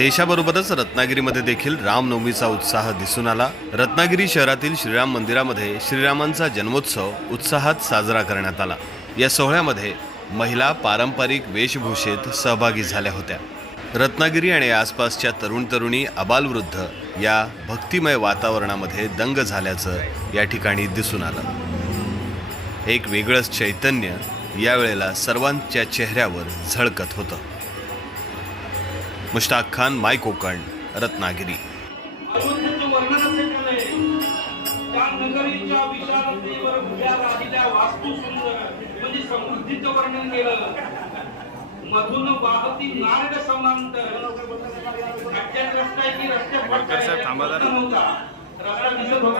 देशाबरोबरच रत्नागिरीमध्ये देखील रामनवमीचा उत्साह दिसून आला. रत्नागिरी शहरातील श्रीराम मंदिरामध्ये श्रीरामांचा जन्मोत्सव उत्साहात साजरा करण्यात आला. या सोहळ्यामध्ये महिला पारंपरिक वेशभूषेत सहभागी झाल्या होत्या. रत्नागिरी आणि आसपासच्या तरुण तरुणी अबालवृद्ध या भक्तिमय वातावरणामध्ये दंग झाल्याचं या ठिकाणी दिसून आलं. एक वेगळंच चैतन्य यावेळेला सर्वांच्या चेहऱ्यावर झळकत होतं. मुश्ताक खान माय कोकण रत्नागिरी. म्हणजे समृद्धीचं वर्णन केलं. मधून वाहती नारळ समांतर राज्यात रस्ता की रस्ते थांबा रस्ता दिसत होता.